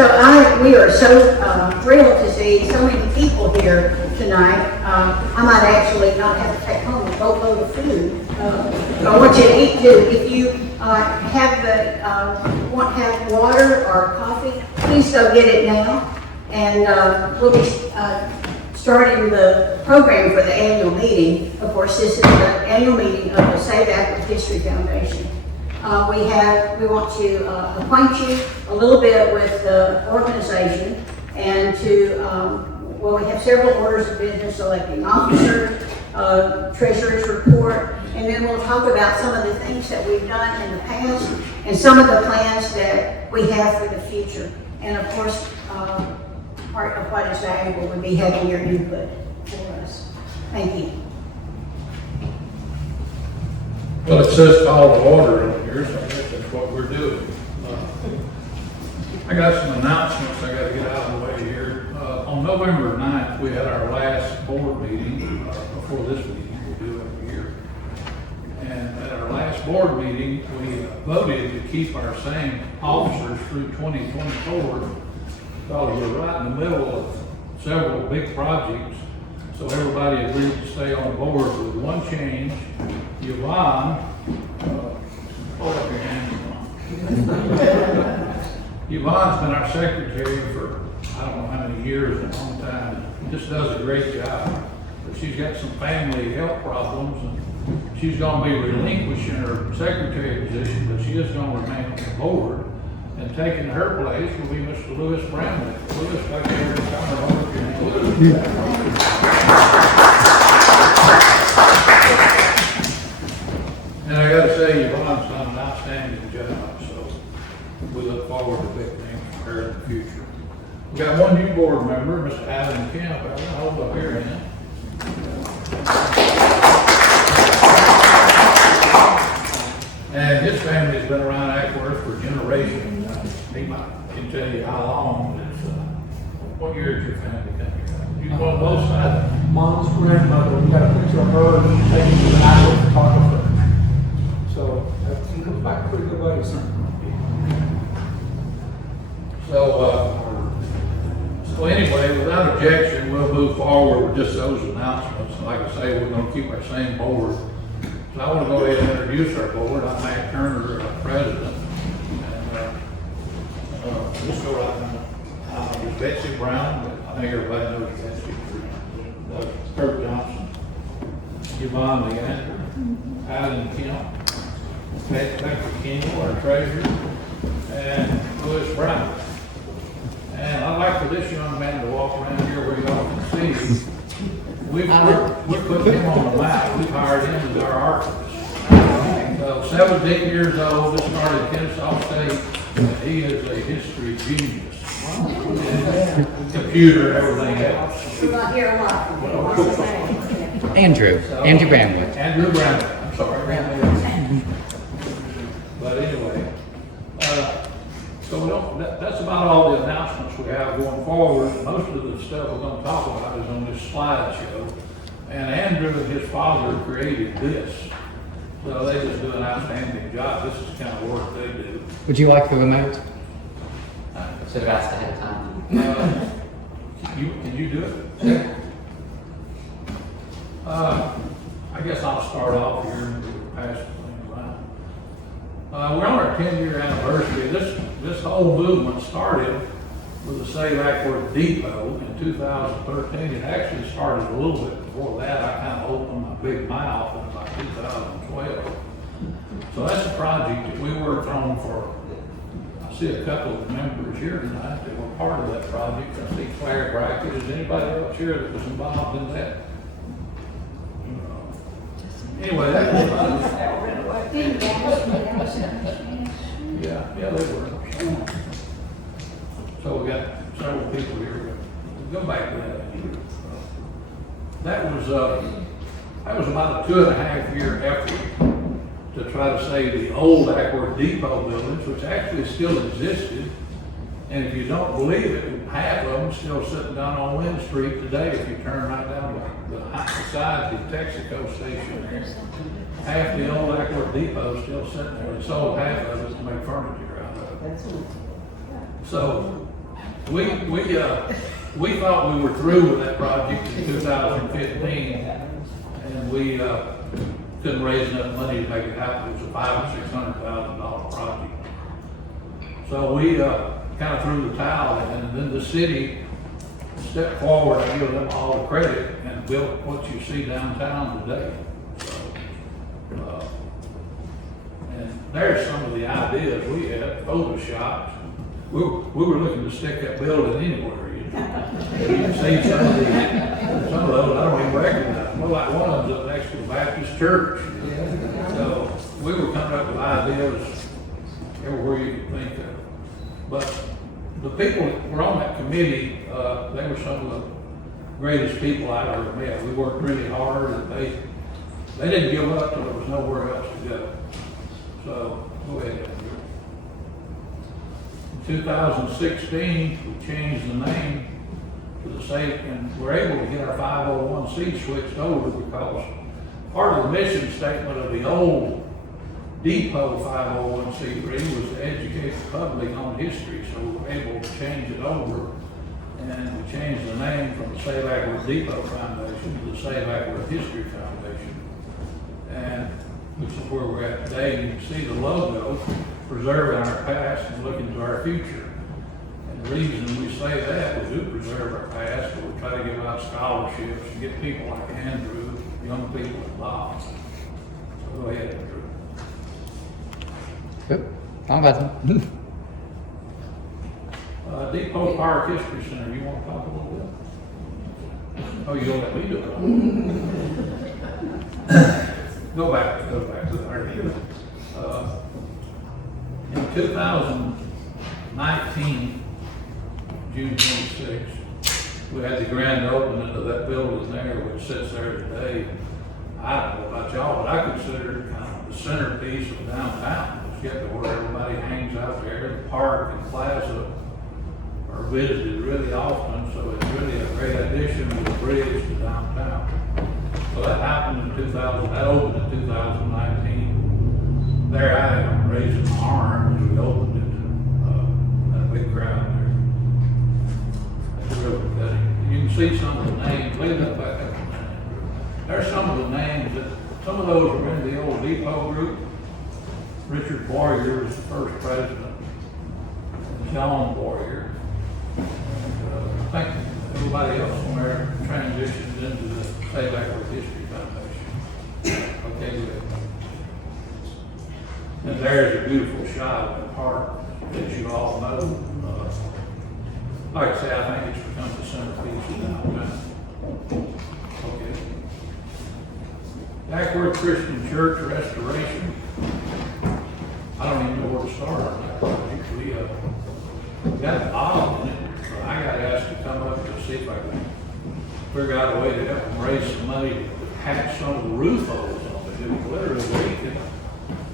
We are so thrilled to see so many people here tonight. I might actually not have to take home a boatload of food. I want you to eat too. If you want to have water or coffee, please go get it now. And we'll be starting the program for the annual meeting. Of course, this is the annual meeting of the SAHF History Foundation. We want to acquaint you a little bit with the organization and we have several orders of business: electing officers, treasurer's report, and then we'll talk about some of the things that we've done in the past and some of the plans that we have for the future. And of course, part of what is valuable would be having your input for us. Thank you. Well, it says call to order on here, so I guess that's what we're doing. I got some announcements I got to get out of the way here. On November 9th, we had our last board meeting before this meeting we do every year. And at our last board meeting, we voted to keep our same officers through 2024 because we're right in the middle of several big projects. So everybody agreed to stay on board with one change. Yvonne, hold up your hand, Yvonne. Yvonne's been our secretary for I don't know how many years, a long time. Just does a great job. But she's got some family health problems, and she's going to be relinquishing her secretary position, but she is going to remain on the board. And taking her place will be Mr. Lewis Bramlett. Lewis, back there in the corner, hold up your hand. And I got to say, Yvonne's done an outstanding job, so we look forward to big things for her in the future. We got one new board member, Mr. Alan Kemp. Hold up here, man. And his family's been around Ackworth for generations. He can tell you how long. What year did your family come here? You go on both sides. Mom's grandmother, we got a picture of her taken to an Ackworth photographer. So that comes back a pretty good ways. So anyway, without objection, we'll move forward with just those announcements. And like I say, we're going to keep our same board. So I want to go ahead and introduce our board. I'm Matt Turner, president. And just go right now. There's Betsy Brown, but I think everybody knows Betsy. Kurt Johnson, Yvonne Leander, Alan Kemp, Dr. King, our treasurer, and Lewis Brown. And I'd like for this young man to walk around here where y'all can see. We put him on the map. We've hired him as our archivist. So 17 years old, just started Kennesaw State, and he is a history genius. Computer and everything else. We're not here a lot. Andrew Bramlett. Andrew Bramlett, I'm sorry. But anyway, so that's about all the announcements we have going forward. Most of the stuff we're going to talk about is on this slideshow. And Andrew and his father created this. So they just do an outstanding job. This is the kind of work they do. Would you like the remote? Should have asked ahead of time. Can you do it? Sure. I guess I'll start off here and pass the thing around. We're on our 10-year anniversary. This whole movement started with the Save Ackworth Depot in 2013. It actually started a little bit before that. I kind of opened my big mouth in about 2012. So that's a project that we worked on for. I see a couple of members here tonight that were part of that project. I see Claire Brackett. Is anybody else here that was involved in that? Anyway, that was yeah, they were. So we got several people here. Go back to that. That was about a 2.5-year effort to try to save the old Ackworth Depot buildings, which actually still existed. And if you don't believe it, half of them still sitting down on Lynn Street today. If you turn right down beside the Texaco station there, half the old Ackworth Depot is still sitting there. It sold half of it to make furniture out of it. So We thought we were through with that project in 2015, and we couldn't raise enough money to make it happen. It was a $500,000 or $600,000 project. So we kind of threw the towel in, and then the city stepped forward. I give them all the credit and built what you see downtown today. So, and there's some of the ideas we had photoshopped. We were looking to stick that building anywhere, you know. You can see some of those I don't even recognize. Well, like one of them's up next to the Baptist church. So we were coming up with ideas everywhere you could think of. But the people that were on that committee, they were some of the greatest people I've ever met. We worked really hard, and they didn't give up till there was nowhere else to go. So go ahead. In 2016, we changed the name to the SAHF, and we're able to get our 501c switched over because part of the mission statement of the old depot 501c3 was to educate the public on history, so we were able to change it over, and we changed the name from the Save Ackworth Depot Foundation to the Save Ackworth History Foundation, and which is where we're at today. You can see the logo, preserving our past and looking to our future. And the reason we say that, we do preserve our past, but we try to give out scholarships and get people like Andrew, young people involved. So go ahead, Andrew. Yep, I'm listening. Depot Park History Center, you want to talk a little bit? Oh, you don't let me do it. Go back to the in 2019, June 26th, we had the grand opening of that building there, which sits there today. I don't know about y'all, but I consider it kind of the centerpiece of downtown. It's get to where everybody hangs out there. The park and plaza are visited really often, so it's really a great addition to the bridge to downtown. So that happened in that opened in 2019. There I am raising my arm as we opened it, that big crowd there. That's really good. You can see some of the names, leave that back up. There's some of the names some of those were in the old depot group. Richard Boyer was the first president, John Boyer. And, I think everybody else from there transitioned into the Save Ackworth History Foundation. Okay, good. And there's a beautiful shot of the park that you all know. Like I say, I think it's become the centerpiece of downtown. Okay. Ackworth Christian Church restoration. I don't even know where to start on that project. We got involved in it. So I got asked to come up to see if I could figure out a way to help them raise some money to patch some of the roof holes on it. It was literally leaking.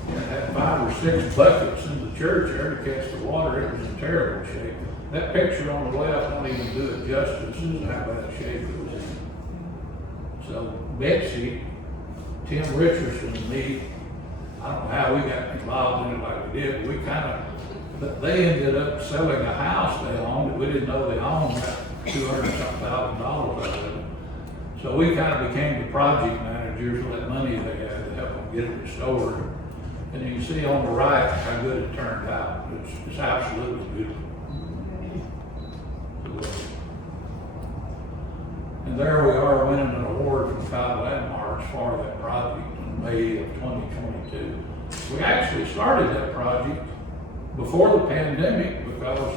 And it had 5 or 6 buckets in the church there to catch the water. It was in terrible shape. That picture on the left don't even do it justice as to how bad shape it was in. So Betsy, Tim Richardson, and me, I don't know how we got involved in it like we did, but they ended up selling a house they owned that we didn't know they owned, got $200,000 out of it. So we kind of became the project managers with that money they had to help them get it restored. And you can see on the right how good it turned out. It's absolutely beautiful. And there we are winning an award from Kyle Landmarks for that project in May of 2022. We actually started that project before the pandemic because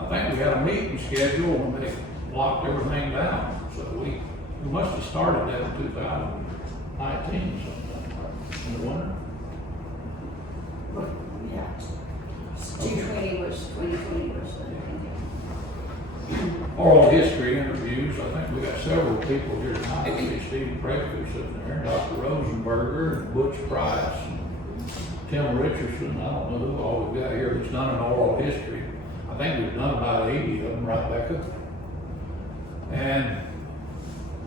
I think we had a meeting scheduled when they locked everything down. So we must have started that in 2019 sometime in the winter. Yeah. 220 was 2020 was Oral history interviews. I think we got several people here tonight. I see Steve Precker sitting there, Dr. Rosenberger, and Butch Price, and Tim Richardson. I don't know who all we've got here that's done an oral history. I think we've done about 80 of them, right, Becca? And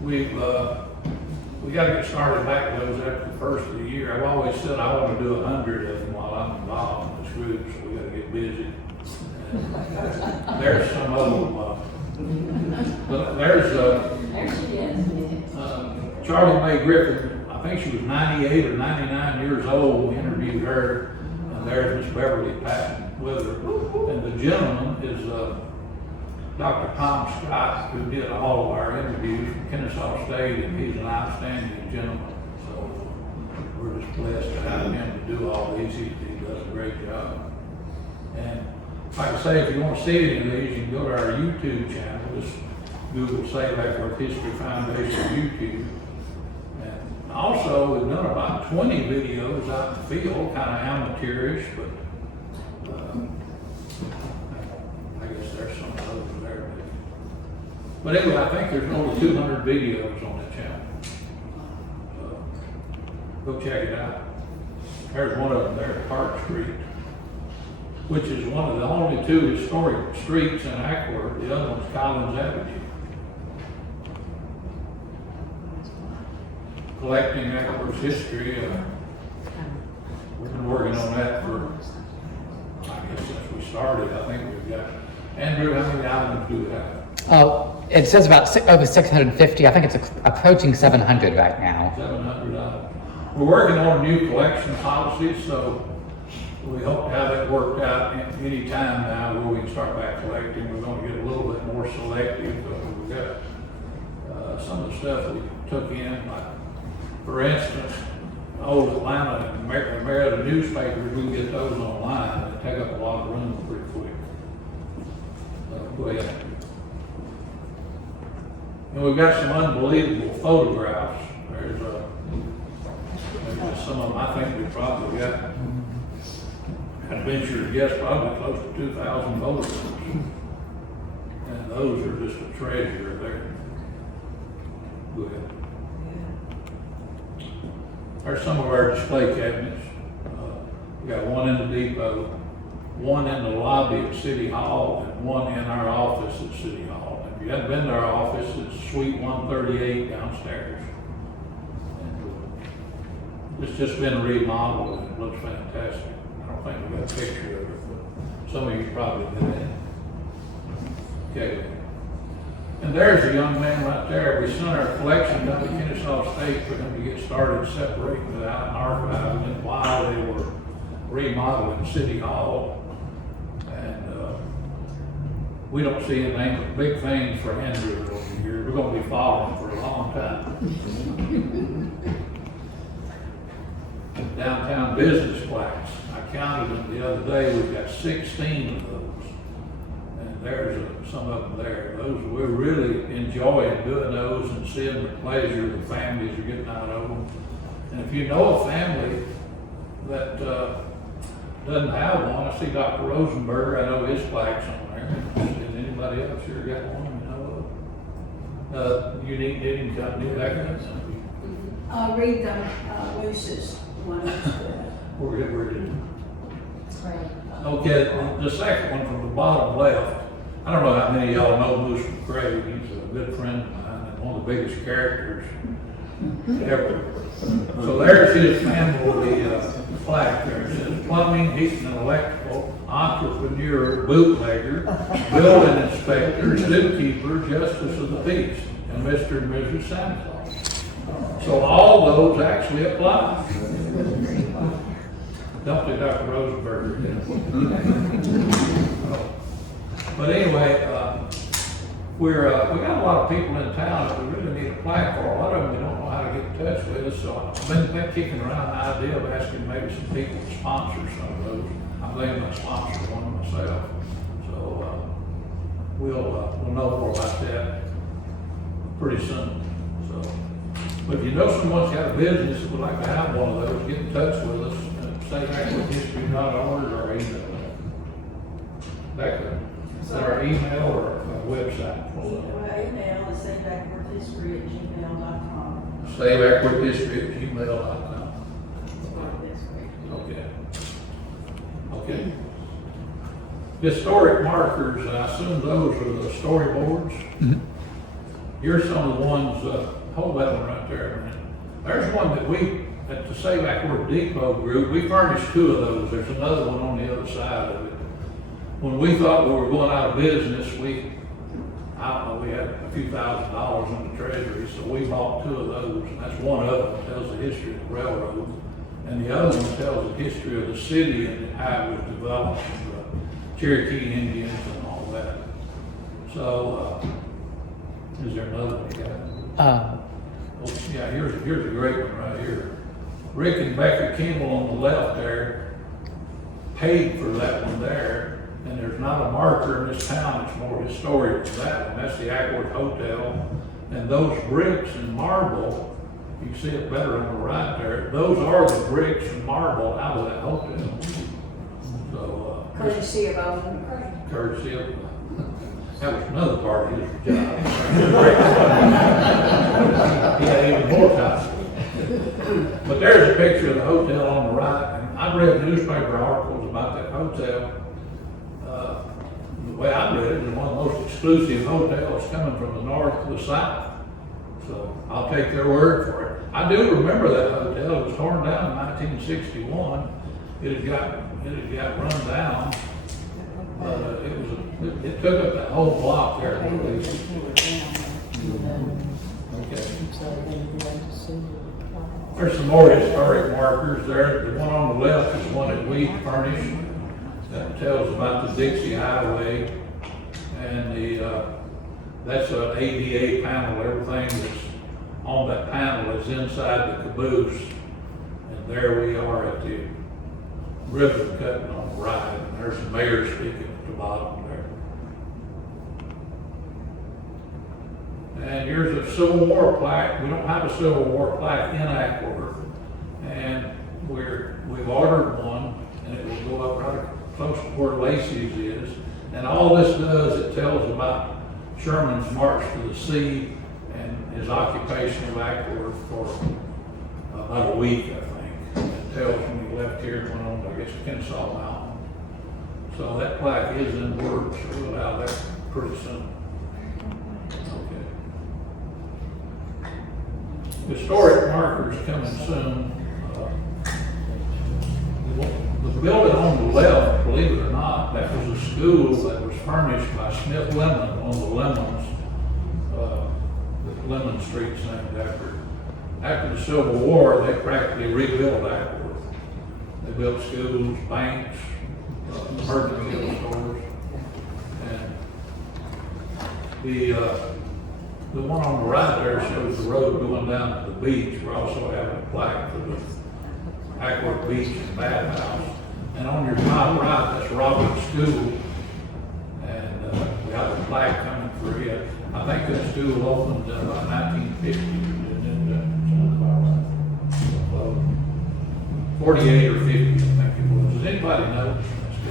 we got to get started back with those after the first of the year. I've always said I want to do 100 of them while I'm involved in this group, so we got to get busy. There's some of them, but there's, Charlie Mae Griffin, I think she was 98 or 99 years old, we interviewed her, and there's Miss Beverly Patton with her. And the gentleman is, Dr. Tom Scott, who did all of our interviews from Kennesaw State, and he's an outstanding gentleman. So we're just blessed to have him to do all these. He does a great job. And like I say, if you want to see any of these, you can go to our YouTube channel. Just Google SAHF History Foundation YouTube. And also, we've done about 20 videos out in the field, kind of amateurish, but I guess there's some of those there. But anyway, I think there's over 200 videos on the channel. Go check it out. There's one of them there at Park Street, which is one of the only two historic streets in Ackworth. The other one's Collins Avenue. Collecting Ackworth's history. We've been working on that for, I guess, since we started. I think we've got, Andrew, how many items do we have? Oh, it says about over 650. I think it's approaching 700 right now. 700 items. We're working on a new collection policy, so we hope to have it worked out any time now where we can start back collecting. We're going to get a little bit more selective, but we've got some of the stuff we took in, like, for instance, old Atlanta and Merida newspapers, we can get those online and take up a lot of room pretty quick. Go ahead. And we've got some unbelievable photographs. There's some of them I think we probably got, I'd venture to guess, probably close to 2,000 photographs. And those are just a treasure there. Go ahead. There's some of our display cabinets. We got one in the depot, one in the lobby at City Hall, and one in our office at City Hall. If you haven't been to our office, it's Suite 138 downstairs. It's just been remodeled and it looks fantastic. I don't think we got a picture of it, but some of you probably did. Okay. And there's a young man right there. We sent our collection down to Kennesaw State for them to get started separating it out and archiving it while they were remodeling City Hall. And we don't see anything but big things for Andrew over here. We're going to be following for a long time. Downtown business plaques. I counted them the other day. We've got 16 of those. And there's some of them there. Those, we're really enjoying doing those and seeing the pleasure the families are getting out of them. And if you know a family that doesn't have one, I see Dr. Rosenberger, I know his plaque's on there. Has anybody else here got one, you know of? Unique Knitting Company, that kind of thing. I'll read them, Moose's one. We're good. Okay, the second one from the bottom left. I don't know how many of y'all know Moose McCrae. He's a good friend of mine and one of the biggest characters ever. So there's his family plaque there. It says plumbing, heating and electrical, entrepreneur, bootlegger, building inspector, zookeeper, justice of the peace, and Mr. and Mrs. Santa Claus. So all those actually apply. Don't they, Dr. Rosenberger? But anyway, we got a lot of people in town that we really need a plaque for. A lot of them we don't know how to get in touch with us. So I've been kicking around the idea of asking maybe some people to sponsor some of those. I'm thinking I'll sponsor one myself. So we'll know more about that pretty soon. So, but if you know someone's got a business that would like to have one of those, get in touch with us. SAHFhistory.org or email. Is that our email or our website? Email is savebackworthhistory@gmail.com. SAHFhistory@gmail.com. Okay. Historic markers, I assume those are the storyboards. Mm-hmm. Here's some of the ones, hold that one right there a minute. There's one that we, at the Save Ackworth Depot group, we furnished two of those. There's another one on the other side of it. when we thought we were going out of business, I don't know, we had a few $1,000s in the treasury, so we bought 2 of those, and that's one of them, tells the history of the railroad. And the other one tells the history of the city and how it was developed, and the Cherokee Indians and all that. So, is there another one you got? Well, yeah, here's a great one right here. Rick and Becca Kimball on the left there paid for that one there, and there's not a marker in this town that's more historic than that one. That's the Ackworth Hotel, and those bricks and marble, you can see it better on the right there, those are the bricks and marble out of that hotel. So, Courtesy of Owen. courtesy of, that was another part of his job. He had even more time. But there's a picture of the hotel on the right, and I've read newspaper articles about that hotel. The way I read it, it's one of the most exclusive hotels coming from the north to the south. So I'll take their word for it. I do remember that hotel. It was torn down in 1961. It had got run down. It took up that whole block there. Okay. There's some more historic markers there. The one on the left is one that we furnished that tells about the Dixie Highway, and that's an ADA panel. Everything that's on that panel is inside the caboose, and there we are at the ribbon cutting on the right, and there's the mayor speaking at the bottom there. And here's a Civil War plaque. We don't have a Civil War plaque in Ackworth, and we've ordered one, and it will go up right close to where Lacey's is. And all this does, it tells about Sherman's march to the sea and his occupation of Ackworth for about a week, I think. It tells when he left here and went on, I guess, Kennesaw Mountain. So that plaque is in works, so we'll have that pretty soon. Okay. Historic markers coming soon. The building on the left, believe it or not, that was a school that was furnished by Smith Lemon on the Lemons. Lemon Street's named after. After the Civil War, they practically rebuilt Ackworth. They built schools, banks, emergency stores, and the one on the right there shows the road going down to the beach. We're also having a plaque for the Ackworth Beach and Bathhouse. And on your top right, that's Robert's School. And we have a plaque coming for it. I think that school opened about 1950, didn't it? Sounds about right. 48 or 50, I think it was. Does anybody know that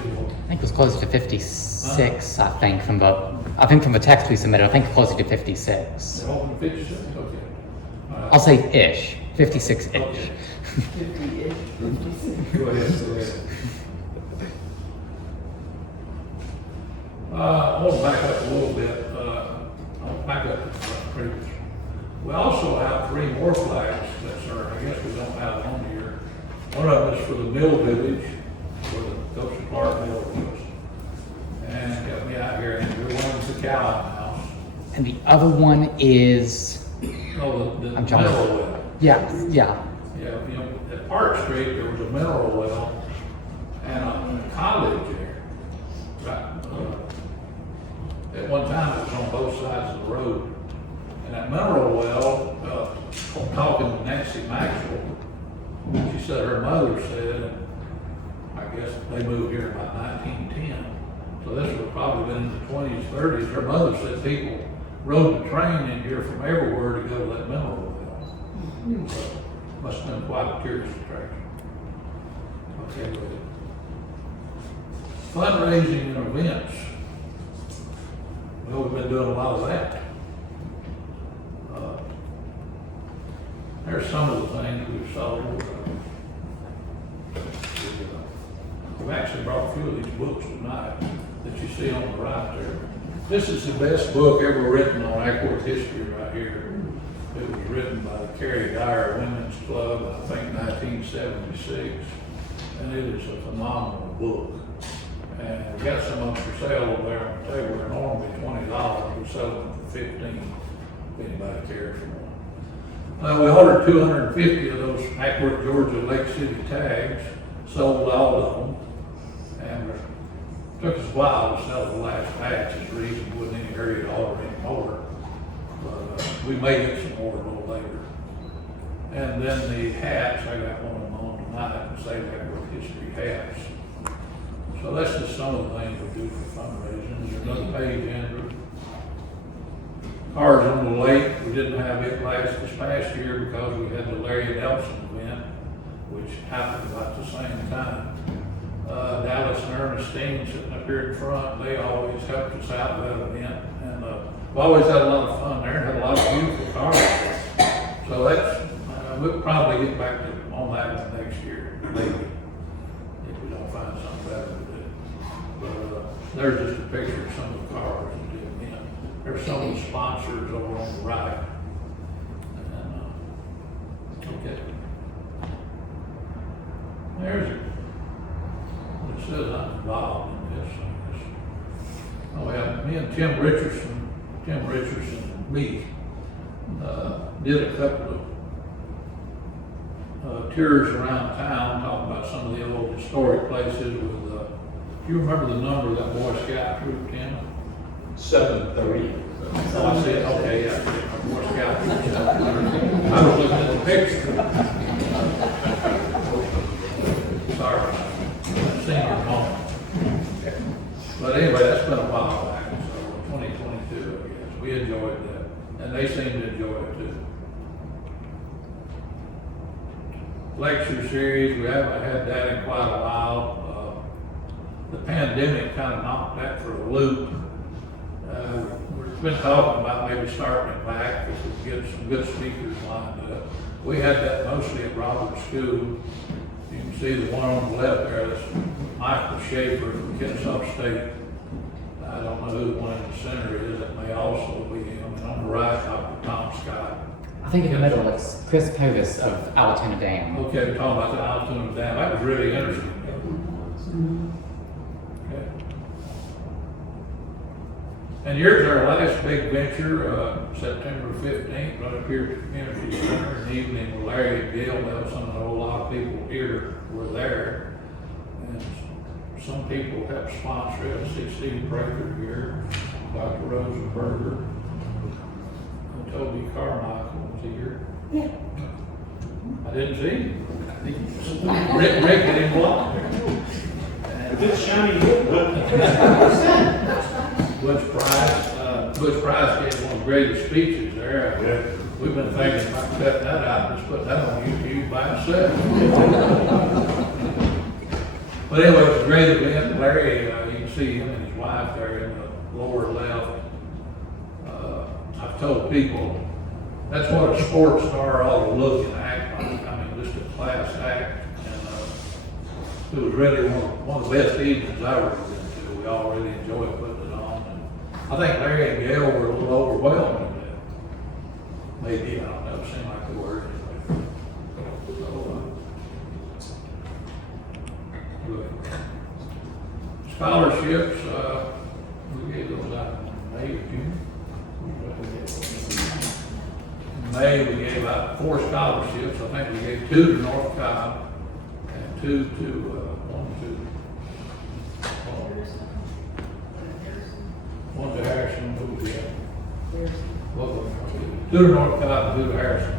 school? I think it was closer to 56, I think from the text we submitted, I think closer to 56. They opened 56? Okay. I'll say ish, 56-ish. Okay. Go ahead. I want to back up a little bit. I'll back up to the previous. We also have 3 more flags that are, I guess we don't have on here. One of them is for the Mill Village, where the Goshen Park Mill was. And help me out here, Andrew, one's the Callan House. And the other one is, No, the I'm jumping. mineral well. yeah. Yeah, you know, at Park Street, there was a mineral well and a college there. Right, at one time, it was on both sides of the road. And that mineral well, talking to Nancy Maxwell, she said her mother said, I guess they moved here about 1910. So this would have probably been in the 20s, 30s. Her mother said people rode the train in here from everywhere to go to that mineral well. So, must have been quite a tourist attraction. Okay, go ahead. Fundraising and events. Well, we've been doing a lot of that. There's some of the things we've sold. We've actually brought a few of these books tonight that you see on the right there. This is the best book ever written on Ackworth history right here. It was written by the Carrie Dyer Women's Club, I think 1976, and it is a phenomenal book. And we got some of them for sale over there on the table, they're normally $20, we sell them for 15, if anybody cares for one. We ordered 250 of those Ackworth, Georgia Lake City tags, sold all of them, and it took us a while to sell the last batch, is the reason we wasn't in any hurry to order any more. But we may get some more a little later. And then the hats, I got one of them on tonight, and say Ackworth History hats. So that's just some of the things we do for fundraising. There's another page, Andrew. Cars on the Lake, we didn't have it this past year because we had the Larry Nelson event, which happened about the same time. Dallas and Ernestine sitting up here in front, they always helped us out with that event. And we always had a lot of fun there and had a lot of beautiful cars. So that's, we'll probably get back to on that one next year, maybe, if we don't find something better to do. But there's just a picture of some of the cars we did the event. There's some of the sponsors over on the right. And, okay. There's it. It says I'm involved in this. Oh, yeah, me and Tim Richardson and me, did a couple of tours around town, talking about some of the old historic places with, do you remember the number of that Boy Scout troop, Tim? 7:30. Oh, I see it, okay, yeah, Boy Scout troop. I was looking at the picture. Sorry, I've seen it wrong. But anyway, that's been a while back, so 2022, I guess. We enjoyed that, and they seem to enjoy it too. Lecture series, we haven't had that in quite a while. The pandemic kind of knocked that for a loop. We've been talking about maybe starting it back if we get some good speakers lined up. We had that mostly at Roberts School. You can see the one on the left there, that's Michael Schaefer from Kennesaw State. I don't know who the one in the center is, it may also be him. And on the right, Dr. Tom Scott. I think in the middle it's Chris Povis of Altoona Dam. Okay, we're talking about the Altoona Dam. That was really interesting. Okay. And here's our last big venture, September 15th, right up here at the community center, an evening with Larry and Gail. That was something a whole lot of people here were there. And some people helped sponsor it. 16 Breaker here, Dr. Rosenberger, and Toby Carmichael was here. Yeah. I didn't see him. Rick had him blocked. Good shiny. Butch Price gave one of the greatest speeches there. Yeah. We've been thinking about cutting that out and just putting that on YouTube by itself. But anyway, it's a great event. Larry, you can see him and his wife there in the lower left. I've told people that's what a sports star ought to look and act like. I mean, just a class act. And it was really one of the best evenings I ever been to. We all really enjoyed putting it on. And I think Larry and Gail were a little overwhelmed with that. Maybe, I don't know, it seemed like they were anyway. So, good. Scholarships, we gave those out in May or June. In May, we gave out 4 scholarships. I think we gave 2 to North Cobb and 2 to, one to Harrison, who was the other? 2 to North Cobb and 2 to Harrison.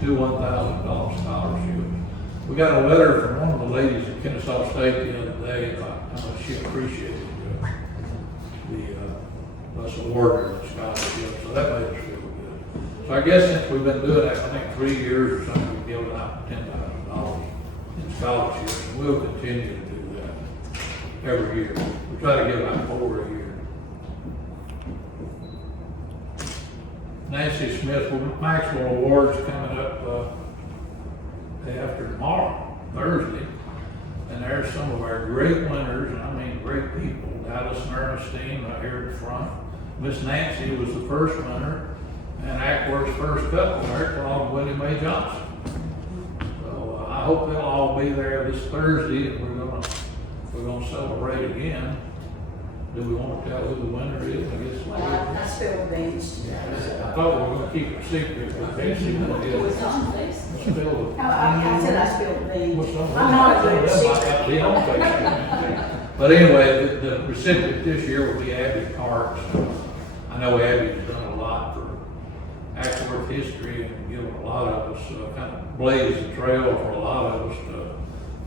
2 $1,000 scholarships. We got a letter from one of the ladies at Kennesaw State the other day about how much she appreciated us awarding the scholarship, so that made us feel good. So I guess since we've been doing that, I think 3 years or something, we've given out $10,000 in scholarships, and we'll continue to do that every year. We try to give out 4 a year. Nancy Smith, Maxwell Awards coming up day after tomorrow, Thursday. And there's some of our great winners, and I mean great people. Dallas and Ernestine right here in front. Miss Nancy was the first winner, and Ackworth's first couple there, Claude and Willie Mae Johnson. So I hope they'll all be there this Thursday, and we're we're gonna celebrate again. Do we want to tell who the winner is? I guess. Well, I spilled beans. I thought we were gonna keep it secret, but basically it is. Still. I said I spilled beans. What's wrong? I'm not doing That might secret. not be on Facebook. But anyway, the recipient this year will be Abby Parks. I know Abby's done a lot for Ackworth history and given a lot of us, kind of blazed the trail for a lot of us to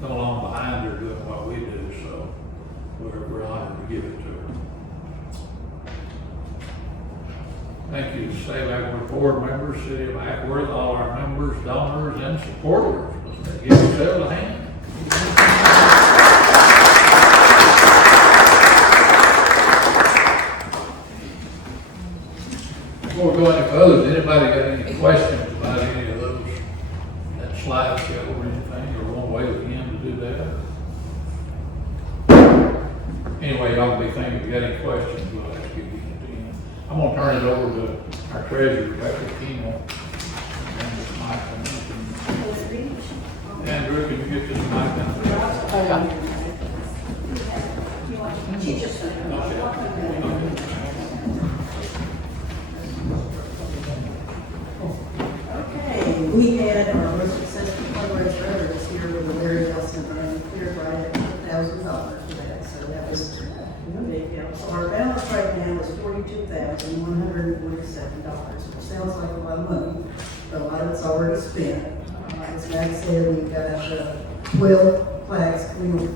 come along behind her doing what we do, so we're honored to give it to her. Thank you to State Ackworth board members, City of Ackworth, all our members, donors, and supporters. Let's give yourselves a hand. Before we go any further, has anybody got any questions about any of those, that slideshow or anything, or one way with him to do that? Anyway, y'all can be thinking, if you got any questions, we'll ask you again at the end. I'm gonna turn it over to our treasurer, Rebecca Keno. And this mic, Andrew, can you get this mic down? She's just Okay, we had our most successful fundraiser ever this year with a very awesome and clear right at $1,000 for that, so that was a big deal. So our balance right now is $42,147, which sounds like a lot of money, but a lot of it's already spent. As Matt said, we've got 12 flags coming to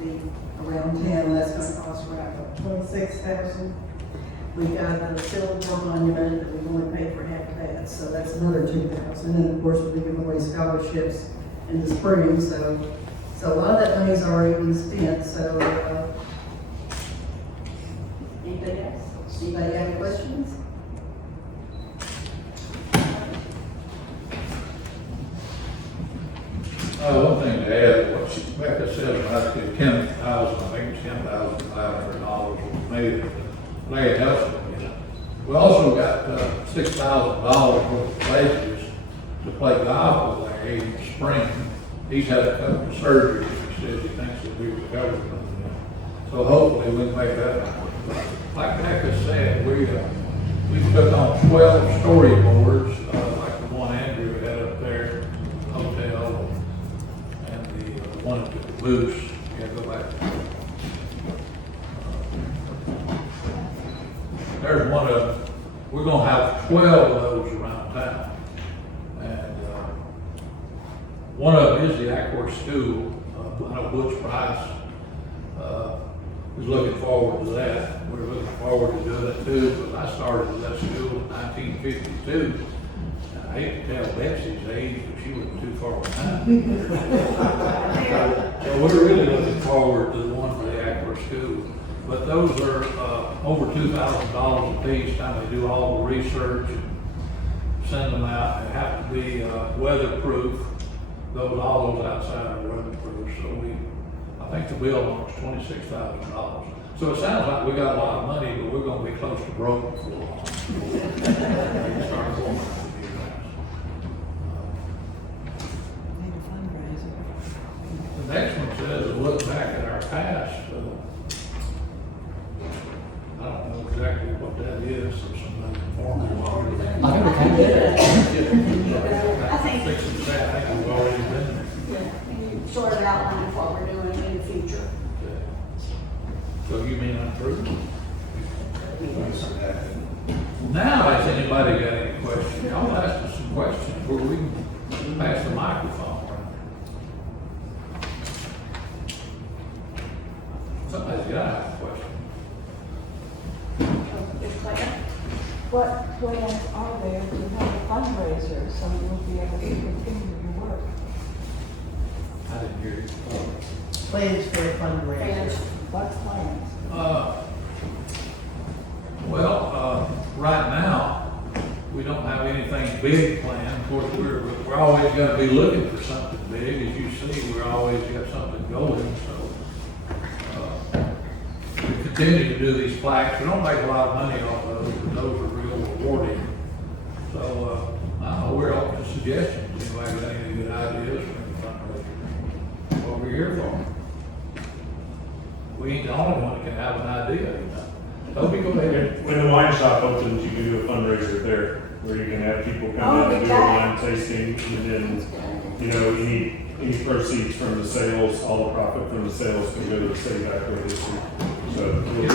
be around town. That's going to cost around $26,000. We got the silver monument that we've only paid for half of that, so that's another $2,000. And of course, we'll be giving away scholarships in the spring, so a lot of that money's already been spent. So anybody else? Anybody got any questions? One thing to add, what Rebecca said about the $10,000, I think it's $10,500 was made at the Larry Nelson. We also got $6,000 worth of pledges to play golf with Larry in the spring. He's had a couple of surgeries, he says he thinks he'll be recovered from them. So hopefully we can make that happen. Like Becca said, we took on 12 storyboards, like the one Andrew had up there, hotel, and the one at the Caboose. Yeah, go back. There's one of them. We're gonna have 12 of those around town. And one of them is the Ackworth School. I know Butch Price is looking forward to that. We're looking forward to doing it too, because I started at that school in 1952. I hate to tell Betsy's age, but she wasn't too far behind. So we're really looking forward to the one for the Ackworth School. But those are over $2,000 a piece, time they do all the research and send them out. They have to be weatherproof. All those outside are weatherproof. So I think the bill on is $26,000. So it sounds like we got a lot of money, but we're gonna be close to broke before long. Start going. The next one says, a look back at our past. I don't know exactly what that is, or somebody informed me while we were there. I think we can do it. I think I think we've already been there. yeah, and you sort of outline what we're doing in the future. So you mean approved? Now, has anybody got any questions? Y'all ask us some questions where we can pass the microphone around. Somebody's got a question. What plans are there to have a fundraiser so you'll be able to continue your work? I didn't hear you. Plans for a fundraiser. What's plans? Right now, we don't have anything big planned. Of course, we're always gonna be looking for something big. As you see, we're always got something going, so. We continue to do these plaques. We don't make a lot of money off of those, but those are real rewarding. So, I don't know, we're open to suggestions. Anybody got any good ideas for any fundraiser? What we're here for. we ain't the only one that can have an idea, you know. Toby, go ahead. When the wine shop opens, you can do a fundraiser there, where you can have people come in and do a wine tasting, and then, you know, any proceeds from the sales, all the profit from the sales can go to the city back for this year. So. we'll do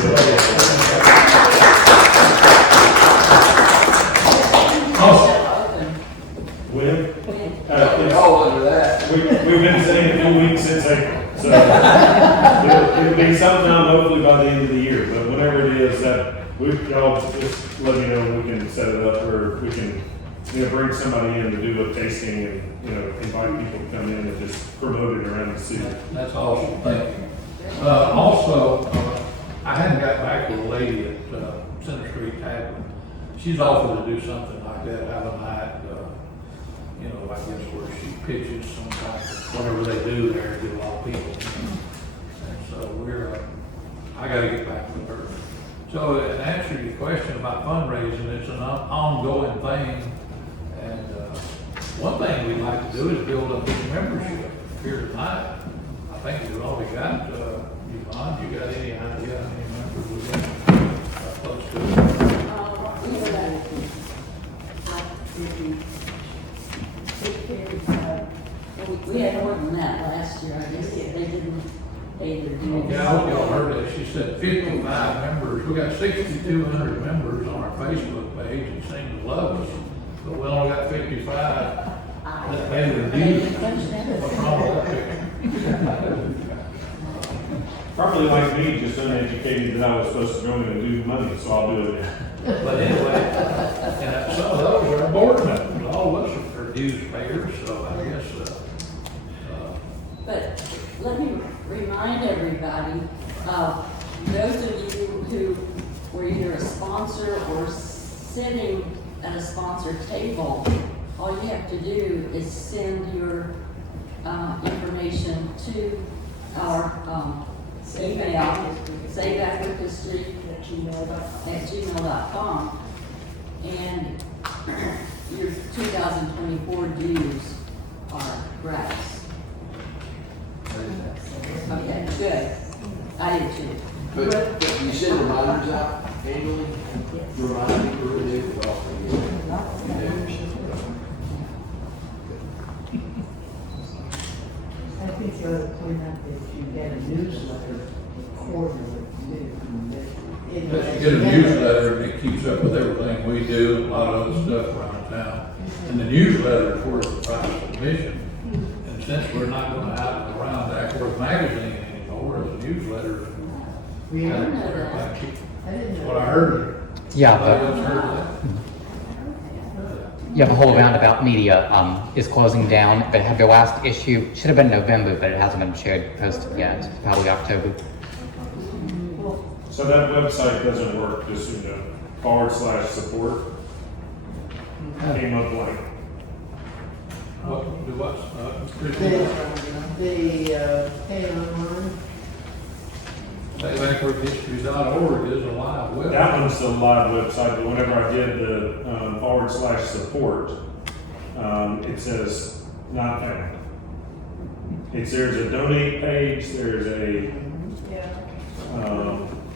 When? All under that. We've been saying 2 weeks since April, so it'll be sometime hopefully by the end of the year, but whenever it is, that y'all just let me know, we can set it up, or we can, you know, bring somebody in to do a tasting and, you know, invite people to come in and just promote it around the city. That's awesome, thank you. Also, I hadn't got back with a lady at Center Street Tavern. She's offered to do something like that, have a night, you know, I guess where she pitches some type of, whatever they do there, get a lot of people. And so I gotta get back with her. So in answer to your question about fundraising, it's an ongoing thing. And one thing we'd like to do is build up this membership here tonight. I think we've already got, Yvonne, you got any idea how many members we got? Close to it. We had more than that last year, I guess, they didn't, they either do. Yeah, I hope y'all heard that. She said 55 members. We got 6,200 members on our Facebook page and seem to love us. But we only got 55 that they review. What's wrong with that? Probably like me, just uneducated that I was supposed to go in and do money, so I'll do it again. But anyway, and some of those are board members. All of us are dues payers, so I guess, But let me remind everybody, those of you who were either a sponsor or sitting at a sponsor table, all you have to do is send your information to our email, saveafricahistory@gmail.com, and your 2024 dues are gratis. Okay, good. I do too. But you send reminders out annually, remind people to do it often. I think you ought to point out that you get a newsletter quarterly too. you get a newsletter and it keeps up with everything we do, a lot of other stuff around town. And the newsletter is worth the price of admission. And since we're not gonna have it around Ackworth Magazine anymore, the newsletter. Really? I didn't know that. That's what I heard. Yeah, Somebody but else heard that. yeah, the whole roundabout media is closing down. But the last issue should have been November, but it hasn't been shared posted yet. It's probably October. So that website doesn't work, just, you know, /support came up blank. What, do what, The pay online. SaveAckworthHistory.org is a live web. That one's the live website, but whenever I did the /support, it says not found. There's a donate page, there's a,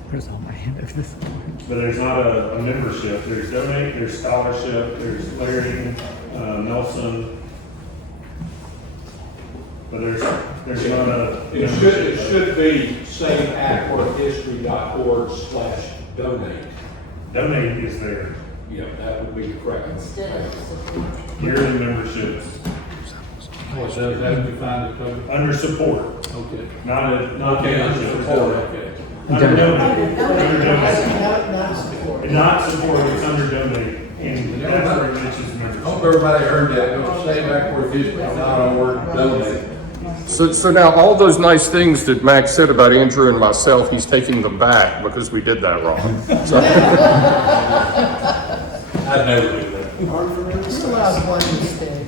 Where's all my handouts? but there's not a membership. There's donate, there's scholarship, there's Larry, Nelson. But there's not a. It should be saveAckworthHistory.org/donate. Donate is there. Yep, that would be correct. Instead of support. Yearly memberships. What does that define it, Toby? Under support, Okay. not Okay, under membership. support, okay. Under donate. Under donate. Not support. Not support, it's under donate, and that's where it mentions Hope membership. everybody heard that. Go to SaveAckworthHistory.org, donate. So now, all those nice things that Max said about Andrew and myself, he's taking them back because we did that wrong. So, I'd never do that. Just allows one mistake.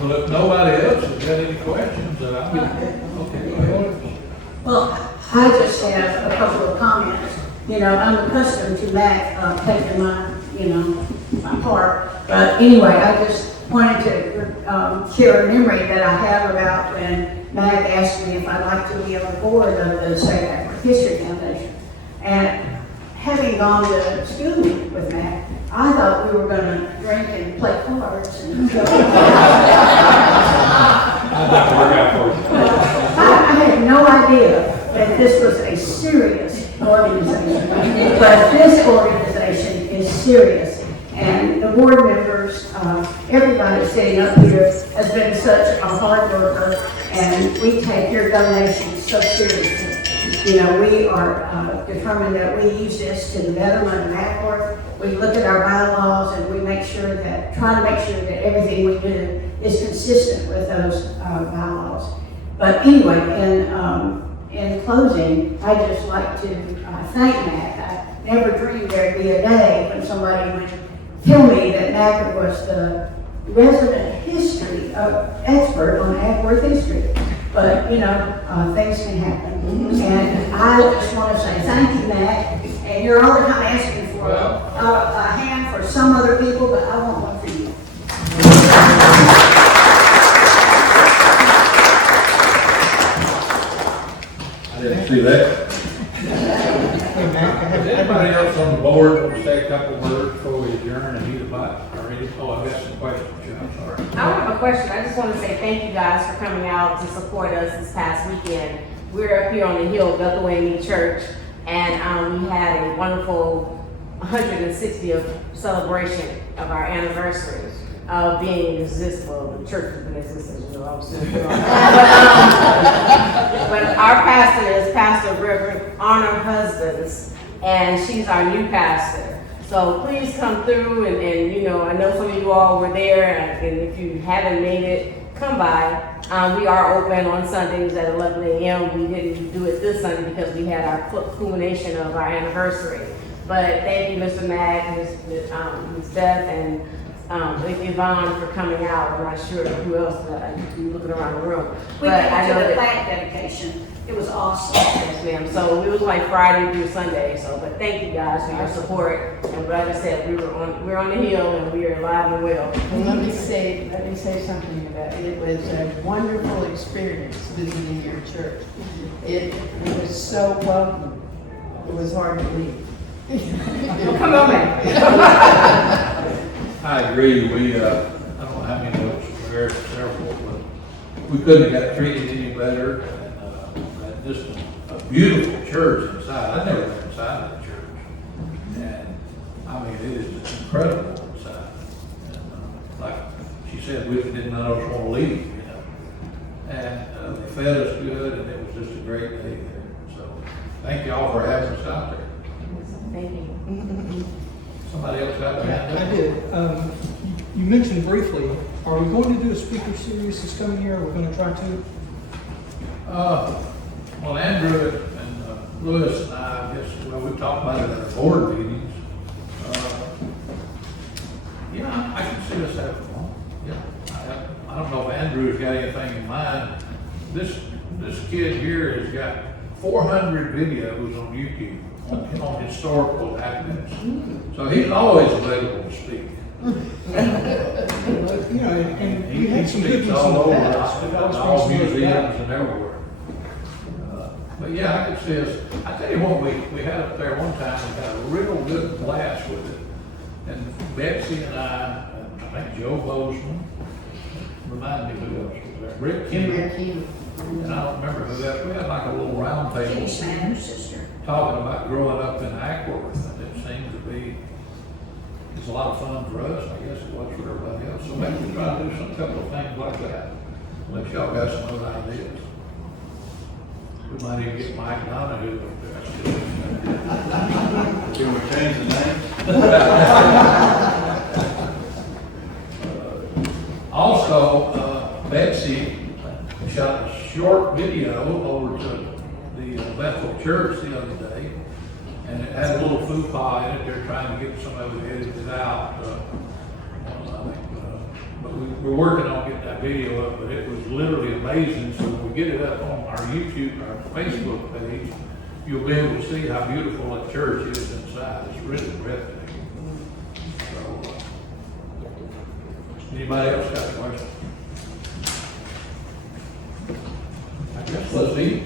Well, if nobody else has got any questions, then I'm gonna, okay, go ahead. Well, I just have a couple of comments. You know, I'm accustomed to Mac taking my part. But anyway, I just wanted to share a memory that I have about when Mac asked me if I'd like to be on the board of the SAHF History Foundation. And having gone to school with Mac, I thought we were going to drink and play cards. And How'd that work out for you? I had no idea that this was a serious organization, but this organization is serious. And the board members, everybody sitting up here has been such a hard worker, and we take your donations so seriously. You know, we are determined that we use this to the betterment of Hackworth. We look at our bylaws and we make sure that, try to make sure that everything we do is consistent with those bylaws. But anyway, in closing, I'd just like to thank Mac. I never dreamed there'd be a day when somebody would tell me that Mac was the resident history expert on Hackworth history. But, you know, things can happen. And I just want to say thank you, Mac. And you're all the time asking for a hand for some other people, but I want one for you. I didn't see that. Does anybody else on the board want to say a couple words before we adjourn and eat a bite? Or any, I got some questions, I'm sorry. I have a question. I just want to say thank you guys for coming out to support us this past weekend. We're up here on the hill, Bethlehem Church, and we had a wonderful 160th celebration of our anniversary of being in existence. Well, the church has been in existence, you know, I'm still but our pastor is Pastor Reverend Honor Husbands, and she's our new pastor. So please come through, and you know, I know some of you all were there, and if you haven't made it, come by. We are open on Sundays at 11 a.m. We didn't do it this Sunday because we had our culmination of our anniversary. But thank you, Mr. Mack, Ms. Beth, and Yvonne for coming out. I'm not sure who else, I could be looking around the room. We But I came know to the that, plant dedication. It was awesome. yes, ma'am. So it was like Friday through Sunday. So, but thank you guys for your support. And like I said, we're on the hill and we are alive and well. Well, let me say something about it. It was a wonderful experience visiting your church. It was so welcome. It was hard to leave. Come on, man. I agree, we, I don't know how many notes were several, but we couldn't have got treated any better, and just a beautiful church inside. I've never been inside that church, and I mean, it is incredible inside. And like she said, we did none of us want to leave, you know. And they fed us good, and it was just a great day there. So thank you all for having us out there. Thank you. Somebody else got that? I did. You mentioned briefly, are we going to do a speaker series this coming year? We're going to try to? Well, Andrew and Lewis and I guess, well, we talked about it at our board meetings. Yeah, I can see us having one. Yeah, I don't know if Andrew's got anything in mind. This kid here has got 400 videos on YouTube on historical happenings. So he's always available to speak. You know, and we had some good speaks ones all in the over, past. but all always brings museums us back. and everywhere. But yeah, I could see us, I tell you what, we had up there one time, we had a real good blast with it. And Betsy and I think Joe Bozeman, remind me who else was there, Rick King. And I don't remember who that, we had like a little round table. Jenny Smanner's sister. Talking about growing up in Hackworth, and it seemed to be, it's a lot of fun for us, I guess it was for everybody else. So maybe we try to do some couple of things like that. Unless y'all got some other ideas. We might even get Mike Donahue up there. Can we change the name? Also, Betsy shot a short video over to the Bethel Church the other day, and it had a little foo-fah in it. They're trying to get some of it edited out. But we're working on getting that video up, but it was literally amazing. So when we get it up on our YouTube, our Facebook page, you'll be able to see how beautiful that church is inside. It's really breathtaking. So, Anybody else got a question? I guess let's eat.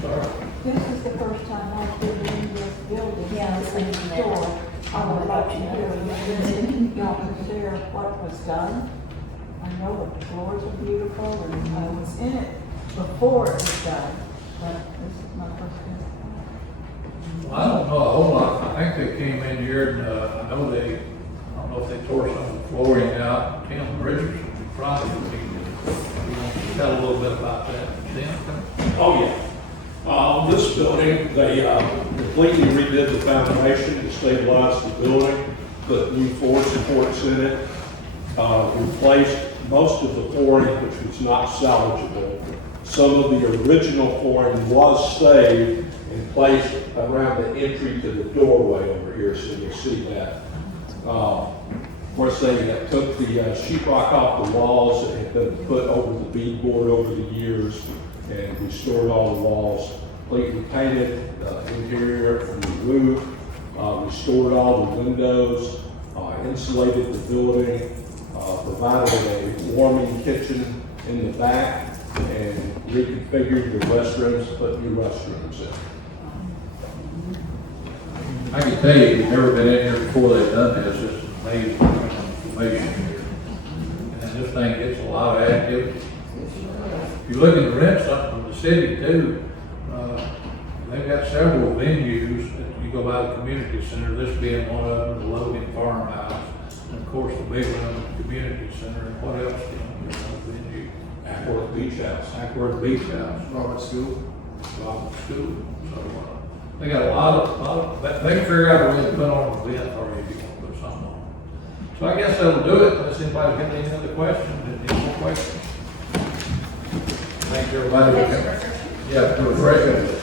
Sorry. This is the first time I've been in this building. Yeah, it's like in the store. I would like to hear y'all share what was done. I know the floors are beautiful and I was in it before it was done, but this is my first time. Well, I don't know a whole lot. I think they came in here and, I don't know if they tore some of the flooring out. Tim Richardson probably would be, you want to tell a little bit about that, Tim? Oh, yeah. This building, they completely redid the foundation and stabilized the building, put new floor supports in it, replaced most of the flooring, which was not salvageable. Some of the original flooring was stayed and placed around the entry to the doorway over here, so you'll see that. Of course, they took the sheetrock off the walls that had been put over the beadboard over the years and restored all the walls, completely painted the interior from the roof, restored all the windows, insulated the building, provided a warming kitchen in the back, and reconfigured the restrooms, put new restrooms in. I can tell you, if you've never been in here before they've done this, it's amazing, amazing here. And this thing gets a lot of activity. If you're looking to rent something from the city too, they've got several venues that you go by the community center, this being one of them, the Logan Farmhouse, and of course the big one, the community center, and what else, venue? Ackworth Beach House. Ackworth Beach House. Robert School. Robert School. So, they got a lot of, they can figure out a way to put on an event for you if you want to put something on. So I guess that'll do it, unless anybody got any other questions, any more questions? Thanks everybody. Yeah, for refreshing.